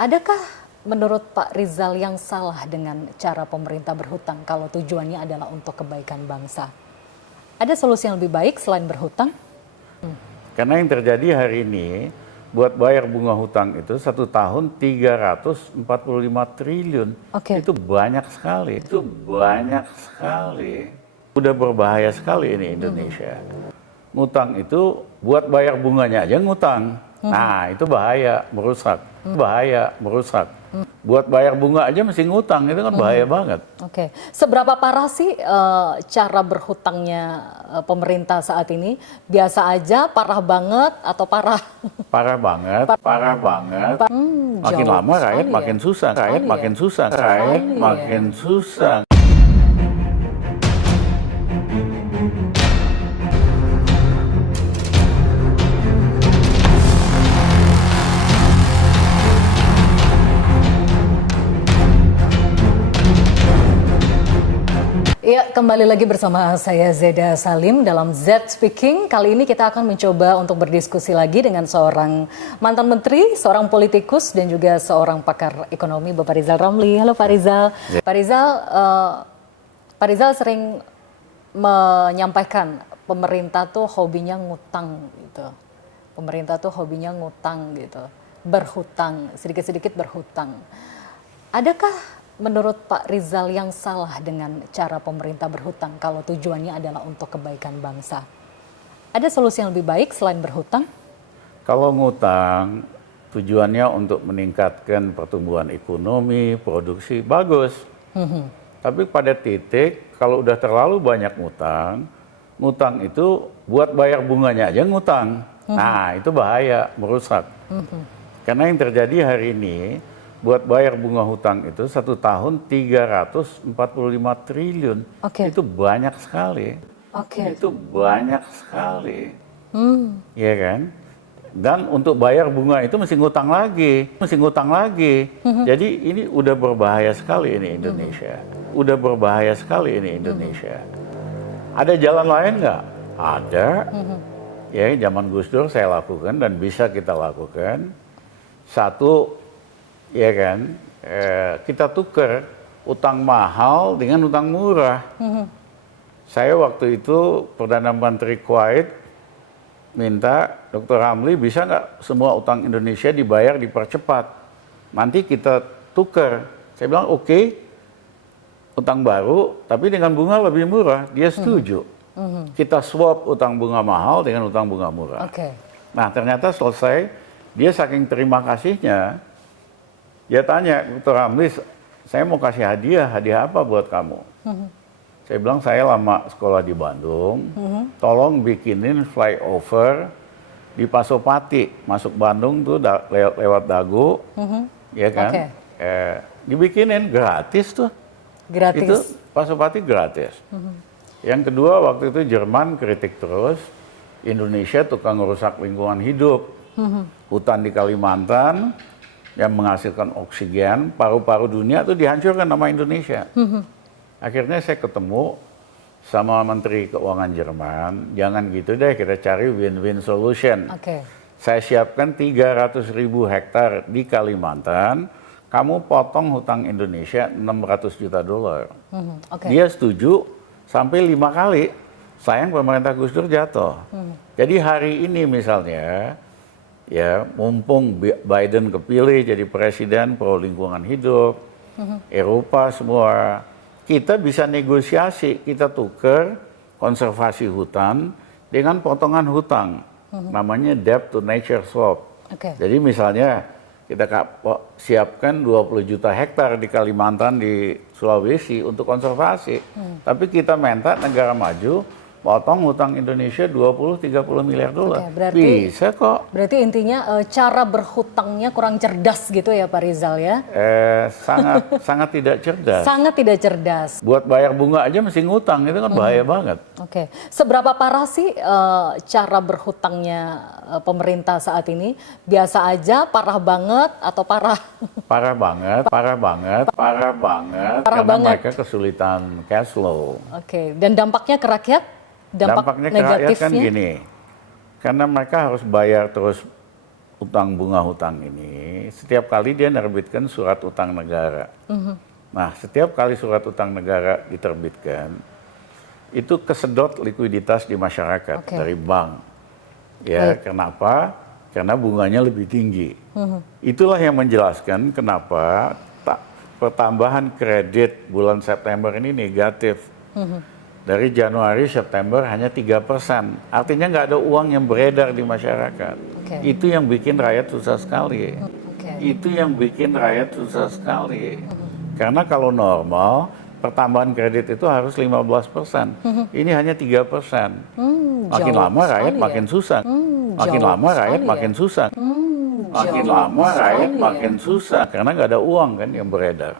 Adakah menurut Pak Rizal yang salah dengan cara pemerintah berhutang kalau tujuannya adalah untuk kebaikan bangsa? Ada solusi yang lebih baik selain berhutang? Karena yang terjadi hari ini, buat bayar bunga hutang itu 1 tahun 345 triliun. Oke. Itu banyak sekali. Itu banyak sekali. Udah berbahaya sekali ini Indonesia. Ngutang itu buat bayar bunganya aja ngutang. Nah, itu bahaya, merusak. Bahaya, merusak. Buat bayar bunga aja mesti ngutang, itu kan bahaya banget. Oke. Seberapa parah sih cara berhutangnya pemerintah saat ini? Biasa aja, parah banget, atau parah? Parah banget, parah banget. Makin Jauh lama rakyat sekali makin ya. susah, rakyat Sekali makin ya. susah, rakyat Sekali ya. makin susah. Ya, kembali lagi bersama saya Zeda Salim dalam Z Speaking. Kali ini kita akan mencoba untuk berdiskusi lagi dengan seorang mantan menteri, seorang politikus, dan juga seorang pakar ekonomi, Bapak Rizal Ramli. Halo Pak Rizal. Pak Rizal sering menyampaikan pemerintah tuh hobinya ngutang gitu. Pemerintah tuh hobinya ngutang gitu, berhutang, sedikit-sedikit berhutang. Adakah menurut Pak Rizal yang salah dengan cara pemerintah berhutang kalau tujuannya adalah untuk kebaikan bangsa? Ada solusi yang lebih baik selain berhutang? Kalau ngutang, tujuannya untuk meningkatkan pertumbuhan ekonomi, produksi, bagus. Tapi pada titik, kalau udah terlalu banyak ngutang, ngutang itu buat bayar bunganya aja ngutang. Nah, itu bahaya, merusak. Karena yang terjadi hari ini, buat bayar bunga hutang itu 1 tahun 345 triliun. Oke. Itu banyak sekali. Oke. Itu banyak sekali. Iya kan? Dan untuk bayar bunga itu mesti ngutang lagi, Jadi ini udah berbahaya sekali ini Indonesia. Udah berbahaya sekali ini Indonesia. Ada jalan lain nggak? Ada. Ya, zaman Gus Dur saya lakukan dan bisa kita lakukan. Satu, ya kan, kita tukar utang mahal dengan utang murah. Saya waktu itu Perdana Menteri Kuwait minta Dr. Ramli bisa nggak semua utang Indonesia dibayar dipercepat. Nanti kita tukar. Saya bilang oke, utang baru tapi dengan bunga lebih murah. Dia setuju. Kita swap utang bunga mahal dengan utang bunga murah. Oke. Nah ternyata selesai, dia saking terima kasihnya, dia tanya, Dr. Ramli, saya mau kasih hadiah apa buat kamu? Saya bilang, saya lama sekolah di Bandung, tolong bikinin flyover di Pasopati, masuk Bandung tuh lewat Dago, ya kan? Oke. Dibikinin gratis tuh. Gratis. Itu Pasopati gratis. Yang kedua, waktu itu Jerman kritik terus, Indonesia tukang ngerusak lingkungan hidup. Hutan di Kalimantan yang menghasilkan oksigen, paru-paru dunia itu dihancurkan sama Indonesia. Akhirnya saya ketemu sama Menteri Keuangan Jerman, jangan gitu deh, kita cari win-win solution. Oke. Saya siapkan 300.000 hektar di Kalimantan, kamu potong hutang Indonesia $600 juta. Oke. Dia setuju sampai 5 kali. Sayang pemerintah Gus Dur jatuh. Jadi hari ini misalnya, ya mumpung Biden kepilih jadi presiden pro lingkungan hidup, Eropa semua, kita bisa negosiasi, kita tukar konservasi hutan dengan potongan hutang, namanya debt to nature swap. Oke. Jadi misalnya kita siapkan 20 juta hektar di Kalimantan, di Sulawesi untuk konservasi, tapi kita minta negara maju potong hutang Indonesia 20-30 miliar dolar. Bisa kok. Berarti intinya cara berhutangnya kurang cerdas gitu ya Pak Rizal ya? Sangat tidak cerdas. Sangat tidak cerdas. Buat bayar bunga aja mesti ngutang, itu kan bahaya banget. Oke. Seberapa parah sih cara berhutangnya pemerintah saat ini? Biasa aja, parah banget, atau parah? Parah banget, parah banget, parah banget. Parah karena banget. mereka kesulitan cash flow. Oke. Dan dampaknya ke rakyat? Dampak Dampaknya ke rakyat kan negatifnya? gini, karena mereka harus bayar terus utang bunga hutang ini, setiap kali dia menerbitkan surat utang negara. Nah, setiap kali surat utang negara diterbitkan, itu kesedot likuiditas di masyarakat dari bank. Ya, kenapa? Karena bunganya lebih tinggi. Itulah yang menjelaskan kenapa pertambahan kredit bulan September ini negatif. Dari Januari September hanya 3%. Artinya nggak ada uang yang beredar di masyarakat. Itu yang bikin rakyat susah sekali. Itu yang bikin rakyat susah sekali. Karena kalau normal, pertambahan kredit itu harus 15%. Ini hanya 3%. Makin lama rakyat makin susah. Makin lama rakyat makin susah. Makin lama rakyat makin susah. Karena nggak ada uang kan yang beredar.